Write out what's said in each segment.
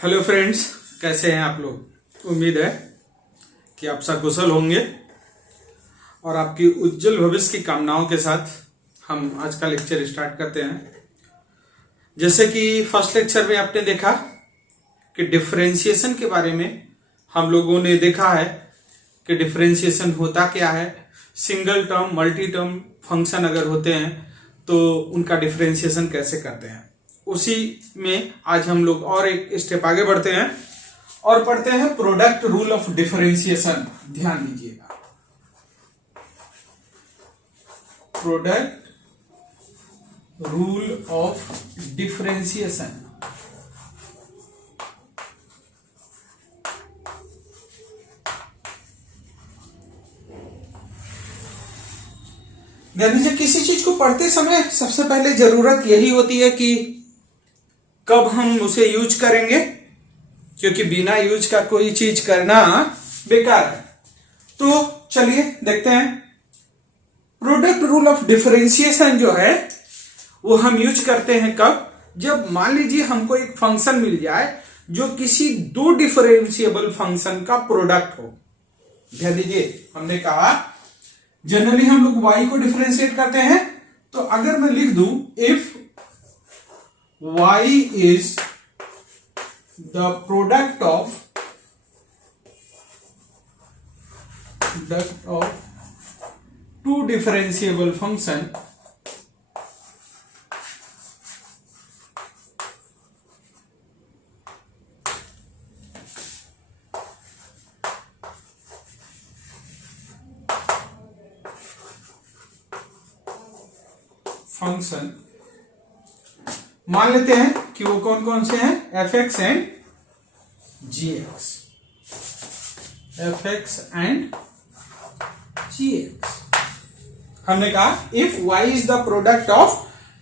Hello friends, कैसे हैं आप लोग। उम्मीद है कि आप सकुशल होंगे और आपकी उज्जवल भविष्य की कामनाओं के साथ हम आज का लेक्चर स्टार्ट करते हैं। जैसे कि फर्स्ट लेक्चर में आपने देखा कि डिफरेंशिएशन के बारे में हम लोगों ने देखा है कि डिफरेंशिएशन होता क्या है, single term multi term function अगर होते हैं तो उनका डिफरेंशिएशन कैसे करते हैं। उसी में आज हम लोग और एक स्टेप आगे बढ़ते हैं और पढ़ते हैं प्रोडक्ट रूल ऑफ डिफरेंशिएशन। ध्यान दीजिएगा, प्रोडक्ट रूल ऑफ डिफरेंशिएशन। ध्यान दीजिए, किसी चीज को पढ़ते समय सबसे पहले जरूरत यही होती है कि कब हम उसे यूज करेंगे, क्योंकि बिना यूज का कोई चीज करना बेकार है। तो चलिए देखते हैं। प्रोडक्ट रूल ऑफ डिफरेंशिएशन जो है वो हम यूज करते हैं कब, जब मान लीजिए हमको एक फंक्शन मिल जाए जो किसी दो डिफरेंशिएबल फंक्शन का प्रोडक्ट हो। ध्यान दीजिए, हमने कहा जनरली हम लोग y को डिफरेंशिएट करते हैं, तो अगर मैं लिख दूं if y is the product of two differentiable function, function मान लेते हैं कि वो कौन कौन से हैं, f x and g x, f x and g x. हमने कहा if y is the product of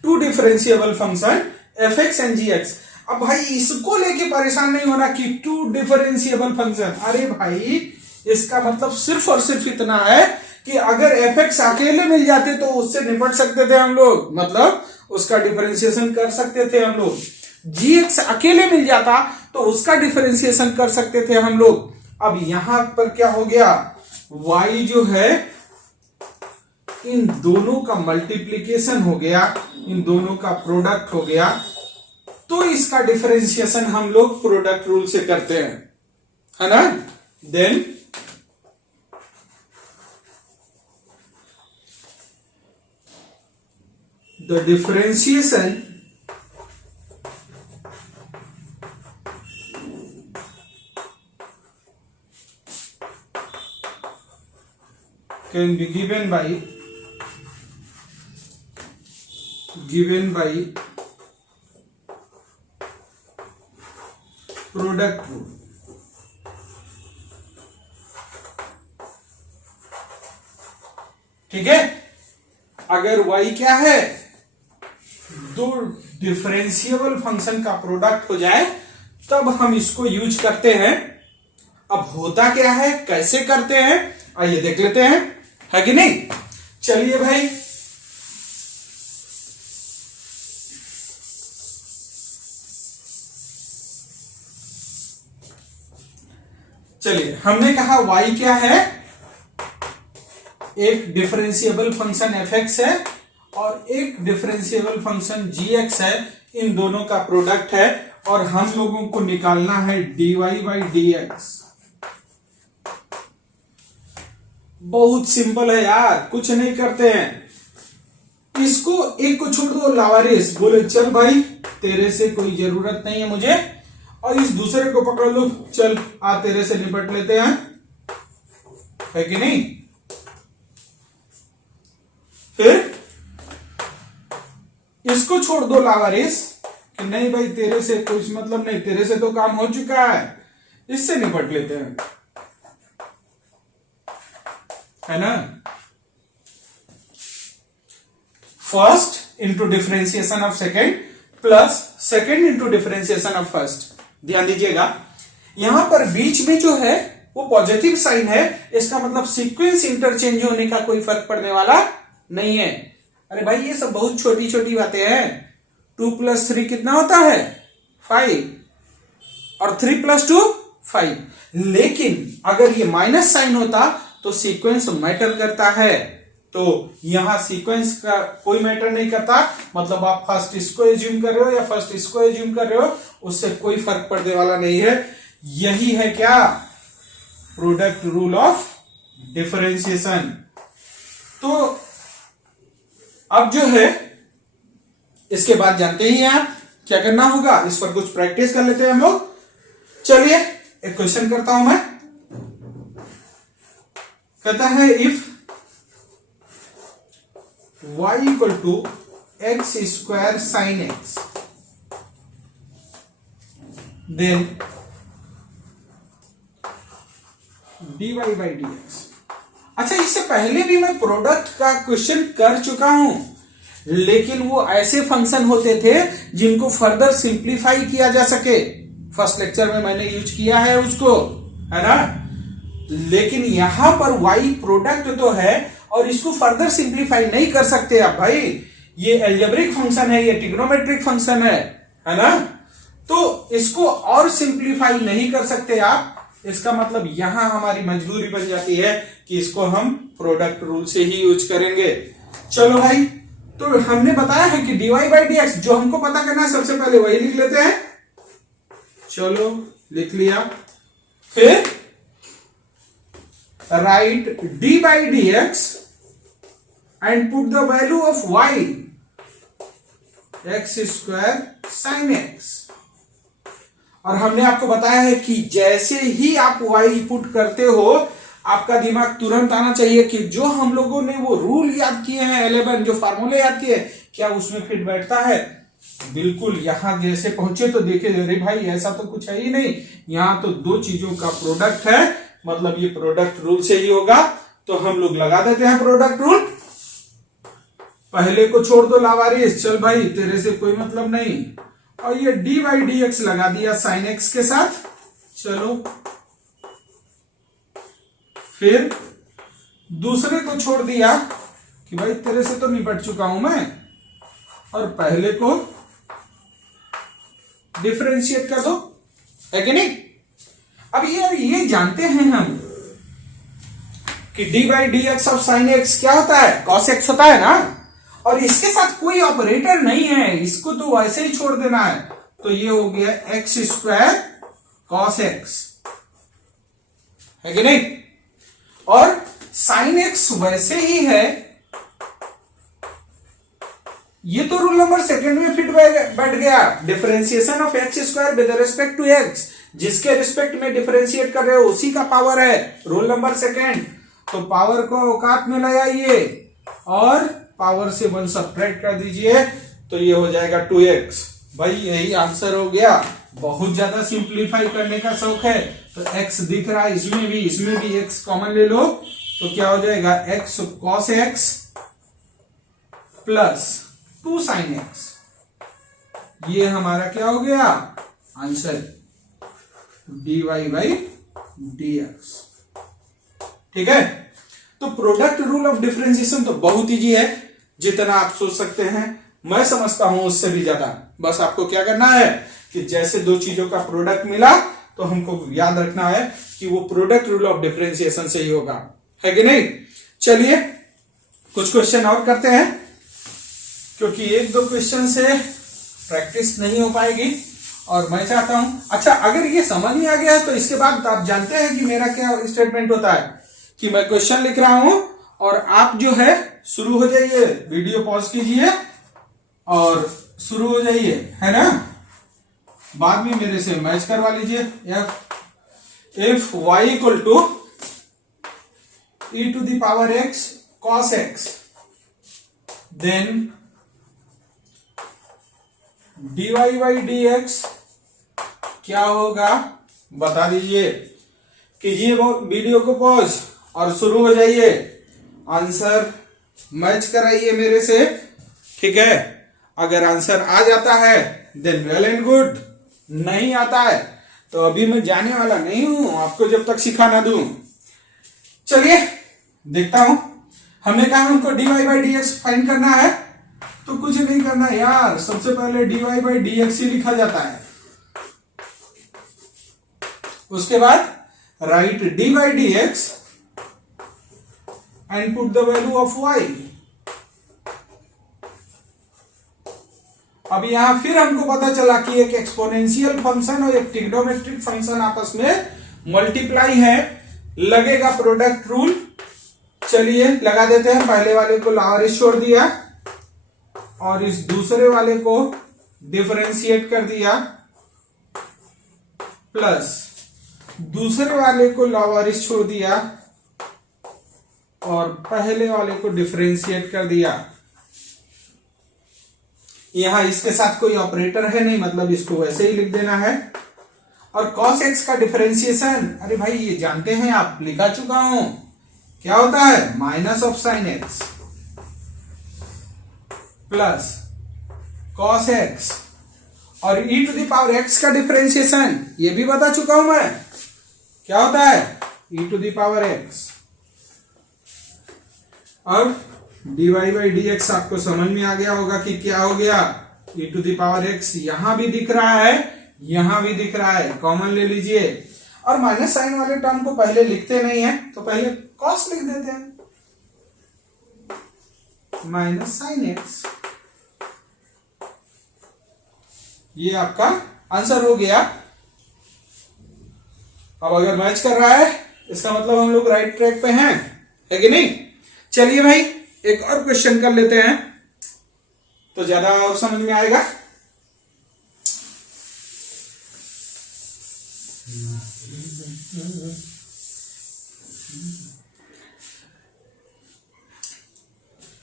two differentiable function f x and g x. अब भाई इसको लेके परेशान नहीं होना कि टू डिफरेंशिएबल फंक्शन, अरे भाई इसका मतलब सिर्फ और सिर्फ इतना है कि अगर एफ एक्स अकेले मिल जाते तो उससे निपट सकते थे हम लोग, मतलब उसका डिफरेंशिएशन कर सकते थे हम लोग। जी एक्स अकेले मिल जाता तो उसका डिफरेंशिएशन कर सकते थे हम लोग। अब यहां पर क्या हो गया, y जो है इन दोनों का मल्टीप्लीकेशन हो गया, इन दोनों का प्रोडक्ट हो गया, तो इसका डिफरेंशिएशन हम लोग प्रोडक्ट रूल से करते हैं, है ना। Then the differentiation can be given by product rule। ठीक है, अगर y क्या है, दो डिफरेंशिएबल फंक्शन का प्रोडक्ट हो जाए तब हम इसको यूज करते हैं। अब होता क्या है, कैसे करते हैं, आइए देख लेते हैं, है कि नहीं। चलिए भाई, चलिए हमने कहा y क्या है, एक डिफरेंशिएबल फंक्शन एफ एक्स है और एक डिफरेंशिएबल फंक्शन जी एक्स है, इन दोनों का प्रोडक्ट है और हम लोगों को निकालना है dy बाई डी एक्स। बहुत सिंपल है यार, कुछ नहीं करते हैं। इसको एक को छोड़ दो, लावारिस बोले चल भाई तेरे से कोई जरूरत नहीं है मुझे, और इस दूसरे को पकड़ लो, चल आ तेरे से निपट लेते हैं, है कि नहीं। फिर इसको छोड़ दो लावारिस कि नहीं भाई तेरे से कुछ मतलब नहीं, तेरे से तो काम हो चुका है, इससे निपट लेते हैं, है ना। First into differentiation of second plus second into differentiation of first. ध्यान दीजिएगा, यहां पर बीच में जो है वो पॉजिटिव साइन है, इसका मतलब सीक्वेंस इंटरचेंज होने का कोई फर्क पड़ने वाला नहीं है। अरे भाई ये सब बहुत छोटी छोटी बातें हैं। 2 + 3 कितना होता है 5, और 3 + 2 5। लेकिन अगर ये माइनस साइन होता तो सीक्वेंस मैटर करता है, तो यहां सीक्वेंस का कोई मैटर नहीं करता। मतलब आप फर्स्ट इसको एज्यूम कर रहे हो या फर्स्ट इसको एज्यूम कर रहे हो, उससे कोई फर्क पड़ने वाला नहीं है। यही है क्या, प्रोडक्ट रूल ऑफ डिफरेंशिएशन। तो अब जो है इसके बाद जानते ही हैं आप क्या करना होगा, इस पर कुछ प्रैक्टिस कर लेते हैं हम लोग। चलिए एक क्वेश्चन करता हूं मैं। कहता है if y = x² sin x, then dy/dx। अच्छा, इससे पहले भी मैं प्रोडक्ट का क्वेश्चन कर चुका हूं, लेकिन वो ऐसे फंक्शन होते थे जिनको फर्दर सिंप्लीफाई किया जा सके। फर्स्ट लेक्चर में मैंने यूज किया है उसको, है ना। लेकिन यहां पर y प्रोडक्ट तो है और इसको फर्दर सिंप्लीफाई नहीं कर सकते आप भाई। ये एल्जेब्रिक फंक्शन है, ये ट्रिग्नोमेट्रिक फंक्शन है ना। तो इसको और सिंप्लीफाई नहीं कर सकते आप। इसका मतलब यहां हमारी मजबूरी बन जाती है कि इसको हम प्रोडक्ट रूल से ही यूज करेंगे। चलो भाई, तो हमने बताया है कि dy/dx जो हमको पता करना है, सबसे पहले वही लिख लेते हैं। चलो लिख लिया। फिर right d/dx and put the value of y x² sin x। और हमने आपको बताया है कि जैसे ही आप y पुट करते हो, आपका दिमाग तुरंत आना चाहिए कि जो हम लोगों ने वो रूल याद किए हैं 11, जो फार्मूले याद किए, क्या उसमें फिट बैठता है। बिल्कुल, यहां जैसे पहुंचे तो देखे, अरे भाई ऐसा तो कुछ है ही नहीं, यहां तो दो चीजों का प्रोडक्ट है, मतलब ये प्रोडक्ट रूल से ही होगा। तो हम लोग लगा देते हैं प्रोडक्ट रूल। पहले को छोड़ दो लावारिस, चल भाई तेरे से कोई मतलब नहीं। और ये dy/dx लगा दिया sin x के साथ। चलो फिर दूसरे को छोड़ दिया कि भाई तेरे से तो निपट चुका हूं मैं, और पहले को डिफरेंशिएट कर दो, है कि नहीं। अब ये जानते हैं हम कि dy/dx ऑफ sin x क्या होता है, cos x होता है ना। और इसके साथ कोई ऑपरेटर नहीं है, इसको तो वैसे ही छोड़ देना है। तो ये हो गया x² cos x, है कि नहीं। और sin x वैसे ही है, ये तो रूल नंबर सेकंड में फिट बैठ गया। Differentiation of x² with respect to x, जिसके रिस्पेक्ट में डिफरेंशिएट कर रहे हो उसी का पावर है, रूल नंबर सेकंड। तो पावर को औकात में ले आइए और पावर से 1 सब्ट्रैक्ट कर दीजिए, तो ये हो जाएगा 2x। भाई यही आंसर हो गया। बहुत ज्यादा सिंप्लीफाई करने का शौक है तो x दिख रहा है, इसमें भी x कॉमन ले लो, तो क्या हो जाएगा x cos x plus 2 sin x। ये हमारा क्या हो गया आंसर, dy/dx। ठीक है। तो प्रोडक्ट रूल ऑफ डिफरेंशिएशन तो बहुत इजी है, जितना आप सोच सकते हैं मैं समझता हूं उससे भी ज्यादा। बस आपको क्या करना है कि जैसे दो चीजों का प्रोडक्ट मिला तो हमको याद रखना है कि वो प्रोडक्ट रूल ऑफ डिफरेंशिएशन से ही होगा, है कि नहीं। चलिए कुछ क्वेश्चन और करते हैं, क्योंकि एक दो क्वेश्चन से प्रैक्टिस नहीं हो पाएगी और मैं चाहता हूं। अच्छा, अगर ये समझ में आ गया तो इसके बाद आप जानते हैं कि मेरा क्या स्टेटमेंट होता है कि मैं क्वेश्चन लिख रहा हूं और आप जो है शुरू हो जाइए, वीडियो पॉज कीजिए और शुरू हो जाइए, है ना। बाद में मेरे से मैच करवा लीजिए। If y = e⁻x cos x, then dy/dx क्या होगा बता दीजिए। कीजिए वीडियो को पॉज और शुरू हो जाइए, आंसर मैच कराइए मेरे से, ठीक है। अगर आंसर आ जाता है देन वेल एंड गुड, नहीं आता है तो अभी मैं जाने वाला नहीं हूं आपको जब तक सिखा ना दूं। चलिए देखता हूं। हमने कहा हमको dy/dx फाइंड करना है, तो कुछ नहीं करना यार, सबसे पहले dy/dx ही लिखा जाता है। उसके बाद right D by d x and put the value of y। अब यहां फिर हमको पता चला कि एक एक्सपोनेंशियल फंक्शन और एक ट्रिग्नोमेट्रिक फंक्शन आपस में मल्टीप्लाई है, लगेगा प्रोडक्ट रूल। चलिए लगा देते हैं। पहले वाले को लावारिस छोड़ दिया और इस दूसरे वाले को डिफरेंशिएट कर दिया, प्लस दूसरे वाले को लावारिस छोड़ दिया और पहले वाले को डिफरेंशिएट कर दिया। यहां इसके साथ कोई ऑपरेटर है नहीं, मतलब इसको वैसे ही लिख देना है। और cos x का डिफरेंशिएशन, अरे भाई ये जानते हैं आप, लिखा चुका हूं, क्या होता है minus of sine x plus cos x। और e to the power x का डिफरेंशिएशन ये भी बता चुका हूं मैं, क्या होता है e to the power x। अब dy बाई डी एक्स आपको समझ में आ गया होगा कि क्या हो गया, e to the power x यहां भी दिख रहा है, यहां भी दिख रहा है, कॉमन ले लीजिए। और माइनस साइन वाले टर्म को पहले लिखते नहीं है तो पहले cos लिख देते हैं, माइनस साइन x। ये आपका आंसर हो गया। अब अगर मैच कर रहा है इसका मतलब हम लोग राइट ट्रैक पे हैं, है कि नहीं। चलिए भाई एक और क्वेश्चन कर लेते हैं तो ज्यादा और समझ में आएगा।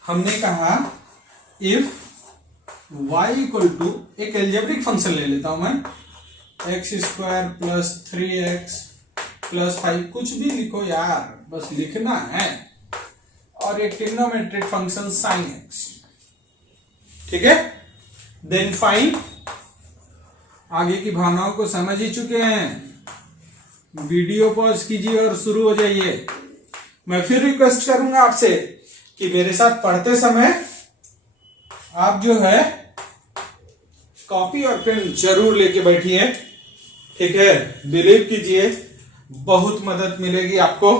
हमने कहा इफ y इक्वल टू, एक एल्जेब्रिक फंक्शन ले लेता हूं मैं, x square plus 3x plus 5, कुछ भी लिखो यार, बस लिखना है, और एक ट्रिग्नोमेट्रिक फंक्शन साइन x, ठीक है। देन फाइंड, आगे की भावनाओं को समझ ही चुके हैं, वीडियो पॉज कीजिए और शुरू हो जाइए। मैं फिर रिक्वेस्ट करूंगा आपसे कि मेरे साथ पढ़ते समय आप जो है कॉपी और पेन जरूर लेके बैठिए, ठीक है। बिलीव कीजिए बहुत मदद मिलेगी आपको,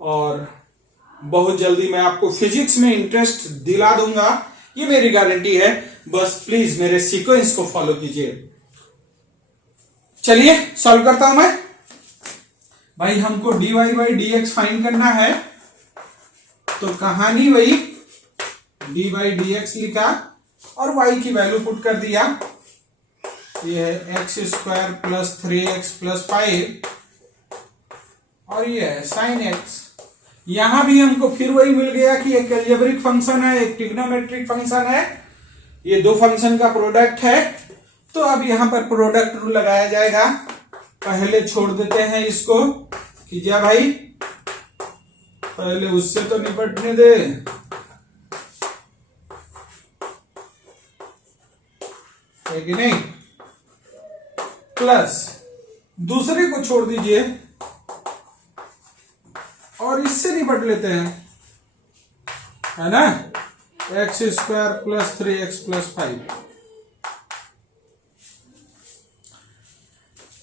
और बहुत जल्दी मैं आपको फिजिक्स में इंटरेस्ट दिला दूंगा, ये मेरी गारंटी है। बस प्लीज मेरे सीक्वेंस को फॉलो कीजिए। चलिए सॉल्व करता हूं मैं। भाई हमको dy by d x find करना है, तो कहानी वही डी बाई डी एक्स लिखा और y की वैल्यू पुट कर दिया। ये है x square plus 3x plus 5 और ये है साइन x। यहां भी हमको फिर वही मिल गया कि एक एल्जेब्रिक फंक्शन है, एक ट्रिग्नोमेट्रिक फंक्शन है, ये दो फंक्शन का प्रोडक्ट है। तो अब यहां पर प्रोडक्ट रूल लगाया जाएगा। पहले छोड़ देते हैं इसको कि जा भाई पहले उससे तो निपटने दे, है कि नहीं। प्लस दूसरे को छोड़ दीजिए और इससे निपट लेते हैं, है ना, x square plus 3x plus 5।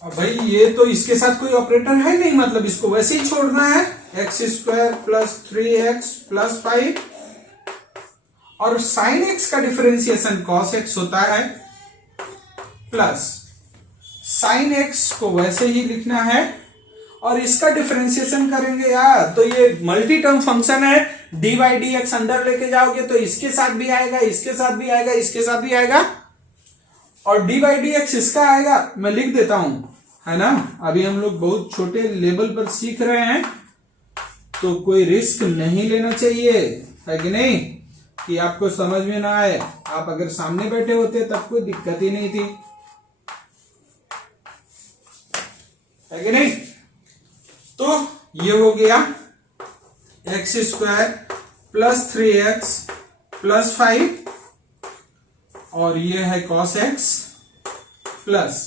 अब भाई ये तो इसके साथ कोई ऑपरेटर है नहीं, मतलब इसको वैसे ही छोड़ना है, x square plus 3x plus 5 और साइन x का डिफरेंशिएशन cos x होता है, प्लस साइन x को वैसे ही लिखना है और इसका डिफरेंशिएशन करेंगे यार, तो ये मल्टी टर्म फंक्शन है, डी बाई डी एक्स अंदर लेके जाओगे तो इसके साथ भी आएगा, इसके साथ भी आएगा, इसके साथ भी आएगा, और डी बाई डी एक्स इसका आएगा। मैं लिख देता हूं, है ना, अभी हम लोग बहुत छोटे लेवल पर सीख रहे हैं तो कोई रिस्क नहीं लेना चाहिए, है कि नहीं, कि आपको समझ में ना आए। आप अगर सामने बैठे होते तब कोई दिक्कत ही नहीं थी, है कि नहीं। तो ये हो गया x square plus 3x plus 5 और ये है cos x प्लस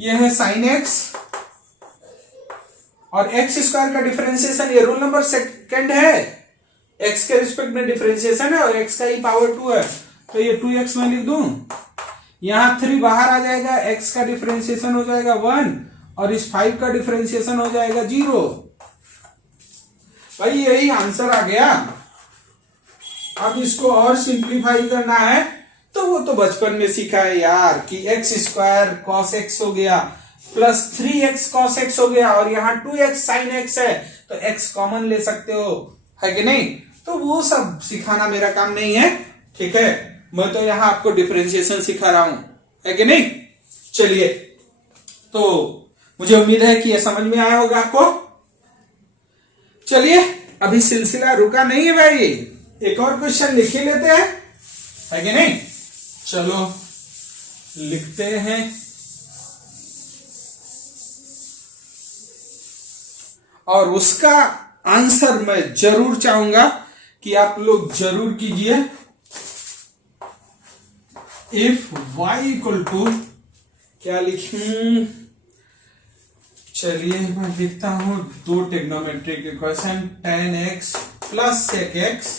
ये है sin x, और x स्क्वायर का डिफरेंशिएशन ये रूल नंबर सेकंड है, x के रिस्पेक्ट में डिफरेंशिएशन है और x का ही पावर 2 है, तो ये 2x मैं लिख दूं, यहां 3 बाहर आ जाएगा, x का डिफरेंशिएशन हो जाएगा 1 और इस 5 का डिफरेंशिएशन हो जाएगा 0। भाई यही आंसर आ गया। अब इसको और सिंप्लीफाई करना है तो वो तो बचपन में सीखा है यार कि एक्स स्क्वायर कॉस एक्स हो गया प्लस 3x कॉस एक्स हो गया और यहाँ 2x साइन एक्स है तो x कॉमन ले सकते हो, है कि नहीं। तो वो सब सिखाना मेरा काम नहीं है, ठीक है। मैं तो यहाँ आपको डिफरेंशिएशन सिखा रहा हूं, है कि नहीं। चलिए, तो मुझे उम्मीद है कि ये समझ में आया होगा आपको। चलिए, अभी सिलसिला रुका नहीं है भाई, एक और क्वेश्चन लिख ही लेते हैं, है कि नहीं। चलो लिखते हैं। और उसका आंसर मैं जरूर चाहूंगा कि आप लोग जरूर कीजिए। इफ y इक्वल टू क्या लिखूं, चलिए मैं लिखता हूं 2 trigonometric equation tan x plus sec x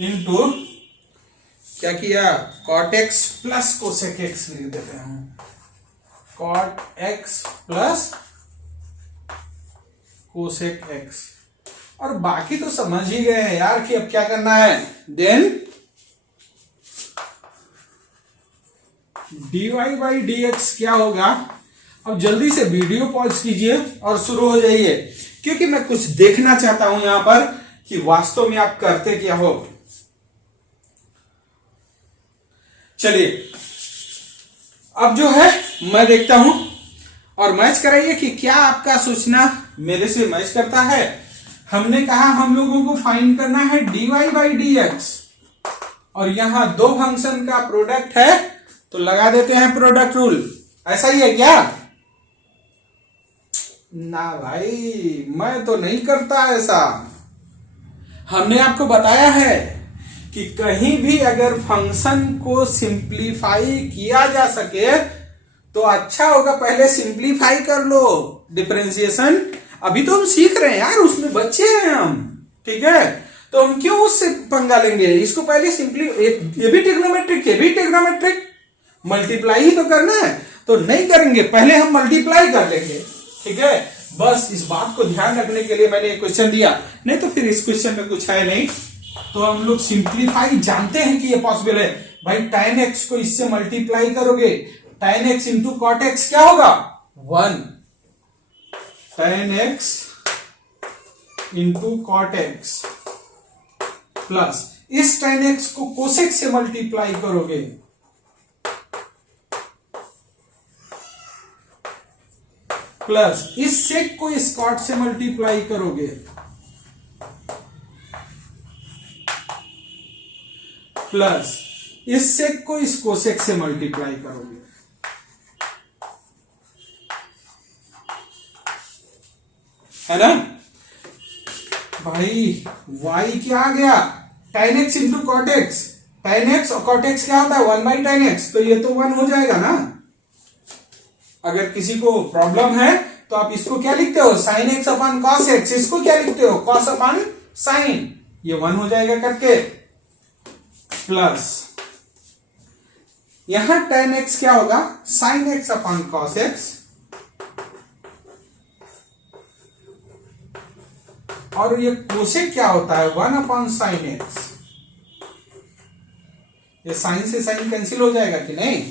into क्या किया cot x plus cosec x लिख देते हैं, cot x plus cosec x। और बाकी तो समझ ही गए हैं यार कि अब क्या करना है। देन dy बाई dx क्या होगा। अब जल्दी से वीडियो पॉज कीजिए और शुरू हो जाइए, क्योंकि मैं कुछ देखना चाहता हूं यहां पर कि वास्तव में आप करते क्या हो। चलिए, अब जो है मैं देखता हूं और मैच कराइए कि क्या आपका सूचना मेरे से मैच करता है। हमने कहा हम लोगों को फाइंड करना है dy बाई dx और यहां 2 फंक्शन का प्रोडक्ट है तो लगा देते हैं प्रोडक्ट रूल। ऐसा ही है क्या? ना भाई, मैं तो नहीं करता ऐसा। हमने आपको बताया है कि कहीं भी अगर फंक्शन को सिंप्लीफाई किया जा सके तो अच्छा होगा पहले सिंप्लीफाई कर लो डिफरेंशिएशन। अभी तो हम सीख रहे हैं यार, उसमें बच्चे हैं हम, ठीक है। तो हम क्यों उससे पंगा लेंगे, इसको पहले सिंपली, ये भी ट्रिग्नोमेट्रिक, ये भी ट्रिग्नोमेट्रिक, मल्टीप्लाई ही तो करना है। तो नहीं करेंगे, पहले हम मल्टीप्लाई कर लेंगे, ठीक है। बस इस बात को ध्यान रखने के लिए मैंने क्वेश्चन दिया, नहीं तो फिर इस क्वेश्चन में कुछ है नहीं। तो हम लोग सिंप्लीफाई जानते हैं कि ये पॉसिबल है भाई। tan x को इससे मल्टीप्लाई करोगे, tan x into cot x क्या होगा 1, tan x into cot x plus इस tan x को कोसेक से मल्टीप्लाई करोगे प्लस इस सेक को इस कॉट से मल्टीप्लाई करोगे प्लस इस सेक को इस कोसेक से मल्टीप्लाई करोगे। है ना भाई। y क्या आ गया tan x into cot x. tan x और कॉट एक्स क्या होता है 1 बाई tan x, तो ये तो 1 हो जाएगा ना। अगर किसी को प्रॉब्लम है तो आप इसको क्या लिखते हो sin x अपन cos x, इसको क्या लिखते हो cos अपन sin, ये 1 हो जाएगा करके प्लस यहां tan x क्या होगा sin x अपन cos x और ये कोसेक क्या होता है 1 अपन sin x। ये साइन से साइन कैंसिल हो जाएगा कि नहीं,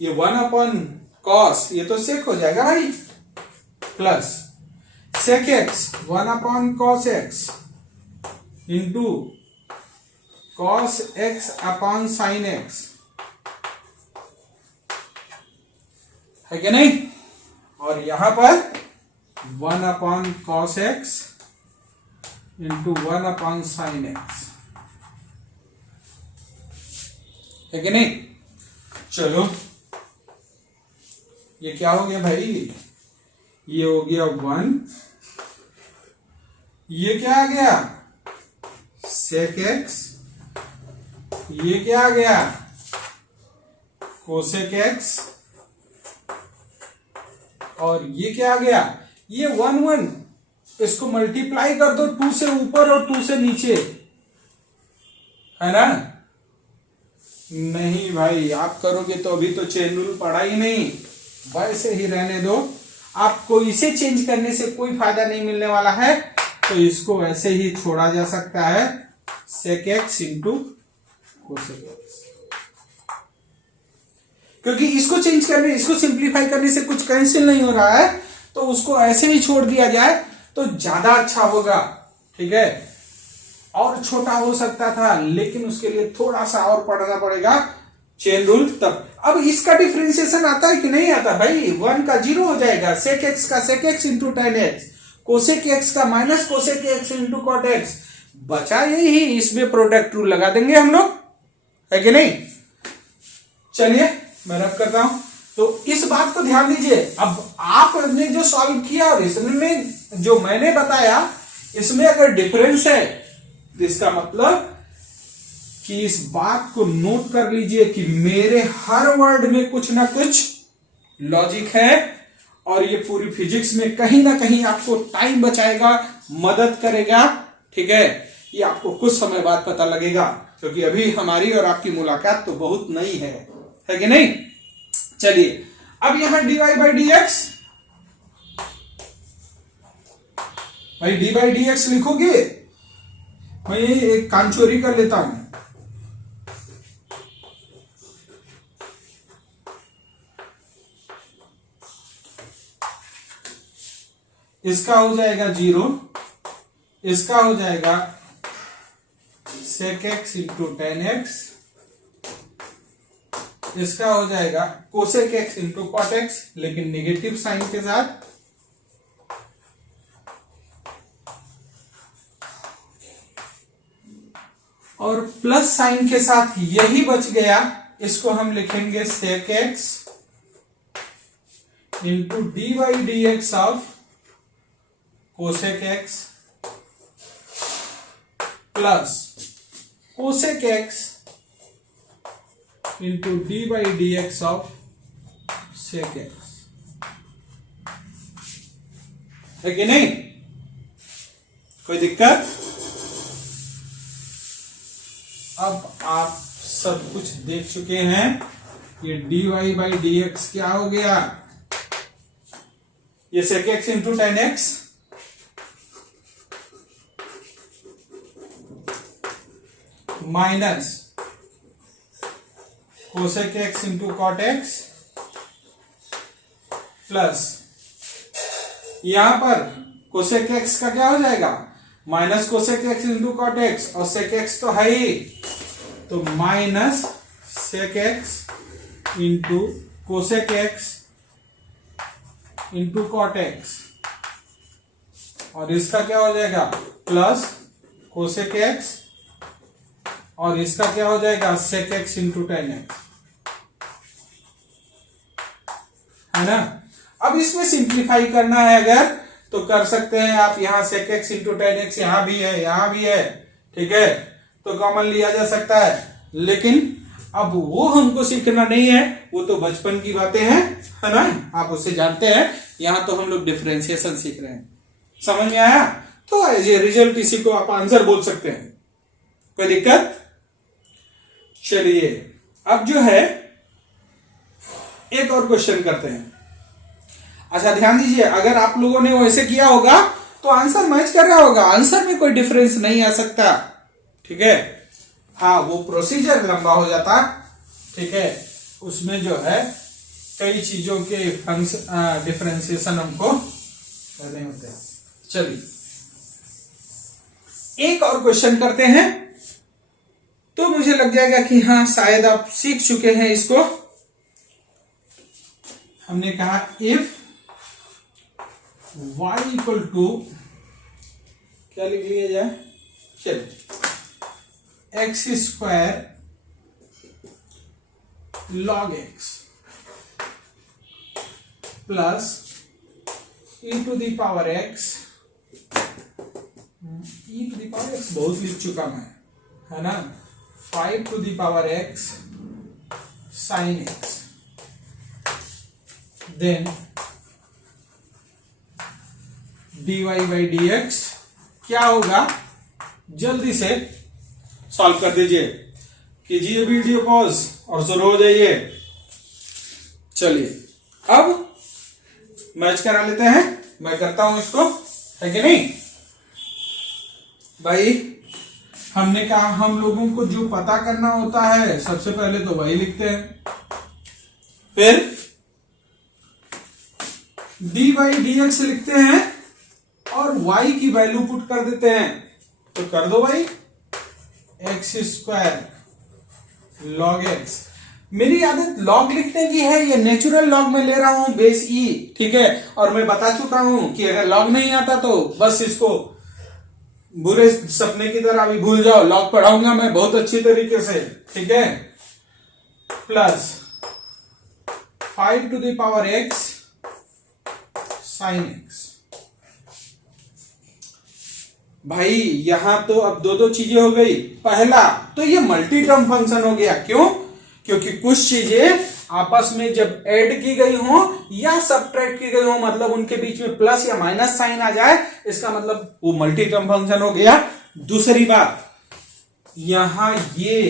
ये 1 अपन कॉस ये तो सेक हो जाएगा भाई plus sec x 1 upon cos x into cos x upon sine x, है क्या नहीं। और यहां पर 1 upon cos x into 1 upon sine x, है क्या नहीं। चलो ये क्या हो गया भाई, ये हो गया 1, ये क्या आ गया सेक एक्स, ये क्या आ गया कोसेक एक्स और ये क्या आ गया ये 1 1, इसको मल्टीप्लाई कर दो 2 से ऊपर और 2 से नीचे, है ना। नहीं भाई, आप करोगे तो अभी तो चेन रूल पढ़ा ही नहीं, वैसे ही रहने दो, आपको इसे चेंज करने से कोई फायदा नहीं मिलने वाला है, तो इसको ऐसे ही छोड़ा जा सकता है, sec x into cosec x। क्योंकि इसको चेंज करने, इसको सिंप्लीफाई करने से कुछ कैंसिल नहीं हो रहा है, तो उसको ऐसे ही छोड़ दिया जाए तो ज्यादा अच्छा होगा। ठीक है, और छोटा हो सकता था, लेकिन उसके लिए थोड़ा सा और पढ़ना पड़ेगा चेन रूल तब। अब इसका डिफरेंशिएशन आता है कि नहीं आता भाई? 1 का 0 हो जाएगा, sec x का sec x into tan x, cosec x का minus cosec x into cot x, बचा यही, इसमें प्रोडक्ट रूल लगा देंगे हम लोग, है कि नहीं? चलिए मैं रब करता हूं। तो इस बात को ध्यान दीजिए, अब आपने जो सॉल्व किया और इसमें जो मैंने बताया, इसमें अगर डिफरेंस है तो इसका मतलब कि इस बात को नोट कर लीजिए कि मेरे हर वर्ड में कुछ ना कुछ लॉजिक है, और ये पूरी फिजिक्स में कहीं ना कहीं आपको टाइम बचाएगा, मदद करेगा। ठीक है, ये आपको कुछ समय बाद पता लगेगा, क्योंकि अभी हमारी और आपकी मुलाकात तो बहुत नई है कि नहीं? चलिए अब यहां dy बाई डी एक्स, भाई dy बाई डी एक्स लिखोगे, मैं एक कांचोरी कर लेता हूं। इसका हो जाएगा 0, इसका हो जाएगा sec x into ten x, इसका हो जाएगा cosec x into cot x, लेकिन नेगेटिव साइन के साथ, और प्लस साइन के साथ यही बच गया, इसको हम लिखेंगे sec x into D by d x of cosec x plus cosec x into D by d x of sec x, है कि नहीं? कोई दिक्कत? अब आप सब कुछ देख चुके हैं, ये dy बाई डी एक्स क्या हो गया, ये sec x into ten x minus cosec x into cot x plus यहां पर cosec x का क्या हो जाएगा, minus cosec x into cot x, और sec x तो है ही, तो minus sec x into cosec x into cot x, और इसका क्या हो जाएगा प्लस cosec x, और इसका क्या हो जाएगा sec x into ten x, है ना? अब इसमें सिंप्लीफाई करना है अगर, तो कर सकते हैं आप, यहां sec x into ten x यहां भी है, यहां भी है, ठीक है, तो कॉमन लिया जा सकता है, लेकिन अब वो हमको सीखना नहीं है, वो तो बचपन की बातें हैं, है ना? आप उसे जानते हैं, यहां तो हम लोग डिफरेंशिएशन सीख रहे हैं। समझ में आया? तो एज ए रिजल्ट इसी को आप आंसर बोल सकते हैं, कोई दिक्कत? चलिए अब जो है एक और क्वेश्चन करते हैं। अच्छा ध्यान दीजिए, अगर आप लोगों ने वैसे किया होगा तो आंसर मैच कर रहा होगा, आंसर में कोई डिफरेंस नहीं आ सकता, ठीक है? हाँ, वो प्रोसीजर लंबा हो जाता, ठीक है, उसमें जो है कई चीजों के डिफरेंशिएशन हमको करने होते हैं। चलिए एक और क्वेश्चन करते हैं, तो मुझे लग जाएगा कि हाँ शायद आप सीख चुके हैं इसको। हमने कहा इफ y इक्वल टू, क्या लिख लिया जाए, चलिए x square log x plus e to the power x, e to the power x बहुत लिख चुका मैं, है ना, 5 to the power x sine x, then dy by d x क्या होगा, जल्दी से सॉल्व कर दीजिए, कीजिए वीडियो पॉज और शुरू हो जाइए। चलिए अब मैच करा लेते हैं, मैं करता हूं इसको, है कि नहीं भाई। हमने कहा हम लोगों को जो पता करना होता है सबसे पहले तो वही लिखते हैं, फिर dy dx लिखते हैं और y की वैल्यू पुट कर देते हैं। तो कर दो भाई, एक्स स्क्वायर लॉग एक्स। मेरी आदत लॉग लिखने की है, ये नेचुरल लॉग में ले रहा हूं बेस ई, ठीक है। और मैं बता चुका हूं कि अगर लॉग नहीं आता तो बस इसको बुरे सपने की तरह अभी भूल जाओ, लॉग पढ़ाऊंगा मैं बहुत अच्छी तरीके से, ठीक है। Plus 5 to the power x sin x। भाई यहां तो अब दो चीजें हो गई। पहला तो ये मल्टी टर्म फंक्शन हो गया, क्यों? क्योंकि कुछ चीजें आपस में जब ऐड की गई हो या सब्ट्रैक्ट की गई हो, मतलब उनके बीच में प्लस या माइनस साइन आ जाए, इसका मतलब वो मल्टी टर्म फंक्शन हो गया। दूसरी बात, यहां ये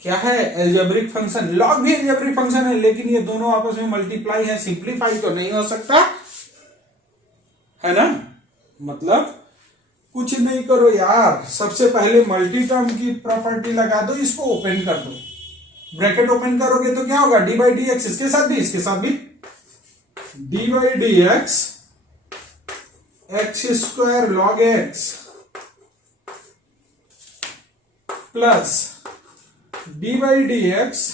क्या है, एल्जेब्रिक फंक्शन। लॉग भी एल्जेब्रिक फंक्शन है, लेकिन ये दोनों आपस में मल्टीप्लाई है, सिंप्लीफाई तो नहीं हो सकता, है ना। मतलब कुछ नहीं करो यार, सबसे पहले मल्टी टर्म की प्रॉपर्टी लगा दो, इसको ओपन कर दो। ब्रैकेट ओपन करोगे तो क्या होगा, डी बाई डी एक्स, इसके साथ भी इसके साथ भी D by d x x square log x plus D by d x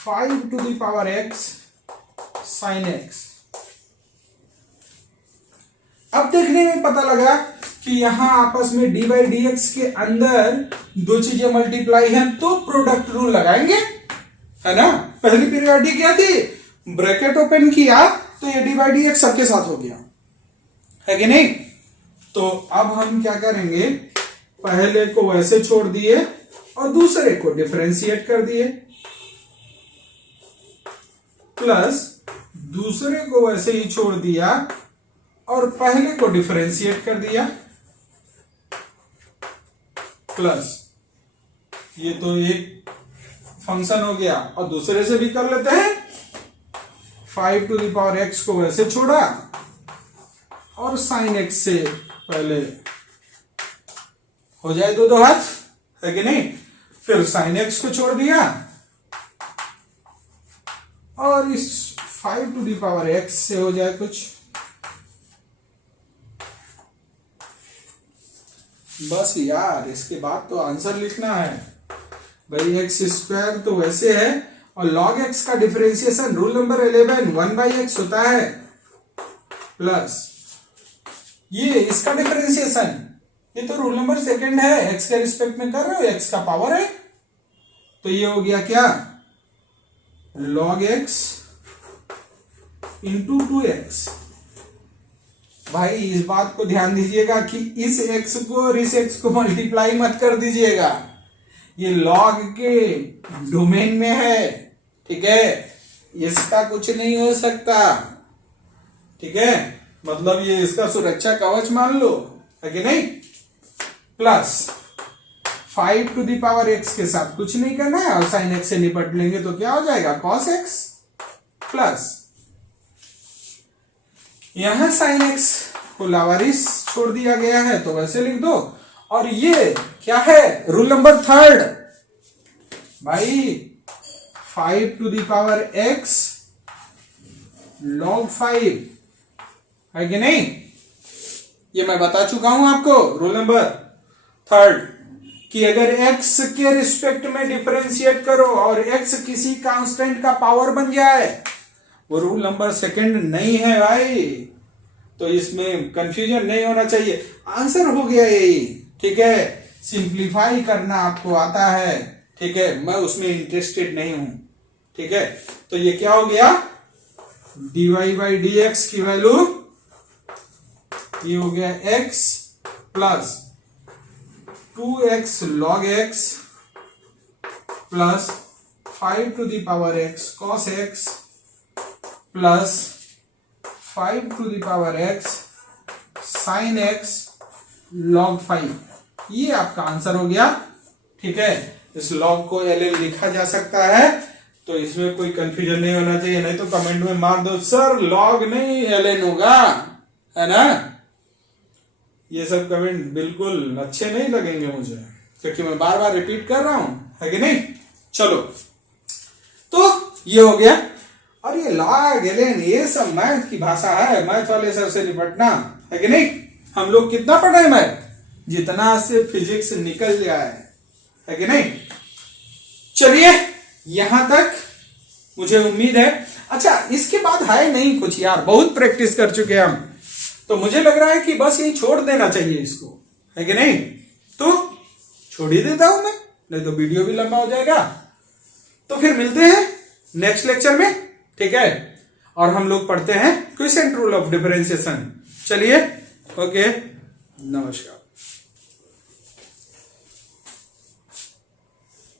5 to the power x sin x। अब देखने में पता लगा कि यहां आपस में डी बाई डी एक्स के अंदर दो चीजें मल्टीप्लाई हैं, तो प्रोडक्ट रूल लगाएंगे, है ना। पहली पीरियडिक क्या थी, ब्रैकेट ओपन किया तो ये डी बाई डी एक्स सबके साथ हो गया, है कि नहीं। तो अब हम क्या करेंगे, पहले को वैसे छोड़ दिए और दूसरे को डिफरेंशिएट कर दिए, प्लस दूसरे को वैसे ही छोड़ दिया और पहले को डिफरेंशिएट कर दिया, प्लस ये तो एक फंक्शन हो गया। और दूसरे से भी कर लेते हैं, 5 to the power x को वैसे छोड़ा और sin x से पहले हो जाए दो हाथ, है कि नहीं। फिर sin x को छोड़ दिया और इस 5 to the power x से हो जाए कुछ, बस यार। इसके बाद तो आंसर लिखना है भाई। एक्स स्क्वायर तो वैसे है और लॉग एक्स का differentiation rule number 11 1 by x होता है, प्लस ये इसका डिफरेंशिएशन, ये तो रूल नंबर सेकंड है, एक्स के रिस्पेक्ट में कर रहे हो, एक्स का पावर है, तो ये हो गया क्या, लॉग एक्स इंटू 2x। भाई इस बात को ध्यान दीजिएगा कि इस x को और इस x को मल्टीप्लाई मत कर दीजिएगा, ये लॉग के डोमेन में है, ठीक है। इसका कुछ नहीं हो सकता, ठीक है। मतलब ये इसका सुरक्षा कवच मान लो, है कि नहीं। Plus 5 to the power x के साथ कुछ नहीं करना है और sin x से निपट लेंगे तो क्या हो जाएगा, cos x प्लस यहां sin x को लावारिस छोड़ दिया गया है तो वैसे लिख दो। और ये क्या है, रूल नंबर थर्ड भाई, 5 to the power x log 5, है कि नहीं। ये मैं बता चुका हूं आपको, रूल नंबर थर्ड, कि अगर x के रिस्पेक्ट में डिफरेंशिएट करो और x किसी कांस्टेंट का पावर बन जाए, वो रूल नंबर सेकंड नहीं है भाई, तो इसमें कंफ्यूजन नहीं होना चाहिए। आंसर हो गया यही, ठीक है। सिंप्लीफाई करना आपको आता है, ठीक है, मैं उसमें इंटरेस्टेड नहीं हूं, ठीक है। तो ये क्या हो गया, dy बाई डी एक्स की वैल्यू ये हो गया x plus 2x log x plus 5 to the power x cos x plus 5 to the power x sin x log 5। ये आपका आंसर हो गया, ठीक है। इस log को LL लिखा जा सकता है, तो इसमें कोई कंफ्यूजन नहीं होना चाहिए, नहीं तो कमेंट में मार दो सर log नहीं ln होगा, है ना। ये सब कमेंट बिल्कुल अच्छे नहीं लगेंगे मुझे, क्योंकि मैं बार बार रिपीट कर रहा हूं, है कि नहीं। चलो, तो ये हो गया। और ये log ln ये सब मैथ की भाषा है, मैथ वाले सर से निपटना, है कि नहीं। हम लोग कितना पढ़े मैथ, जितना से फिजिक्स निकल जाए, है कि नहीं। चलिए यहां तक मुझे उम्मीद है। अच्छा, इसके बाद है नहीं कुछ यार, बहुत प्रैक्टिस कर चुके हैं हम, तो मुझे लग रहा है कि बस यही छोड़ देना चाहिए इसको, है कि नहीं। तो छोड़ ही देता हूं मैं, नहीं तो वीडियो भी लंबा हो जाएगा। तो फिर मिलते हैं नेक्स्ट लेक्चर में, ठीक है। और हम लोग पढ़ते हैं क्विसेंट रूल ऑफ डिफरेंशिएशन। चलिए, ओके, नमस्कार।